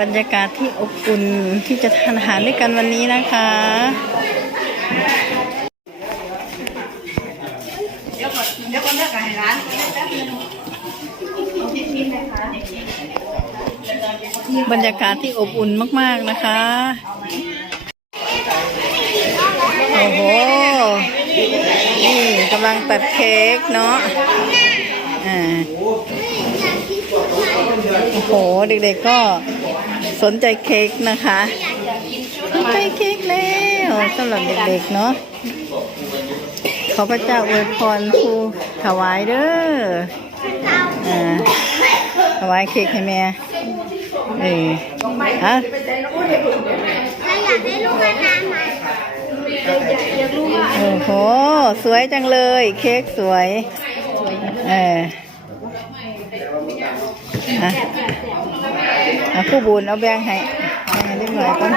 บรรยากาศที่อบอุ่นที่จะทานอาหารด้วยกันวันนี้นะคะบรรยากาศที่อบอุ่นมาก ๆ นะคะ โอ้โห นี่กำลังตัดเค้กเนาะอ่าโอ้โห เด็ก ๆ ก็ สนใจเค้กนะคะ สนใจเค้กแล้วสำหรับเด็กๆเนาะขอพระเจ้าอวยพรครูถวายเด้ออ่าถวายเค้กให้แม่เออฮะอยากได้ลูกกระตาไหมโอ้โห สวยจังเลย เค้กสวย เออ ผู้บุญเอาแบ่งให้แบ่งให้เล็กหน่อยก่อน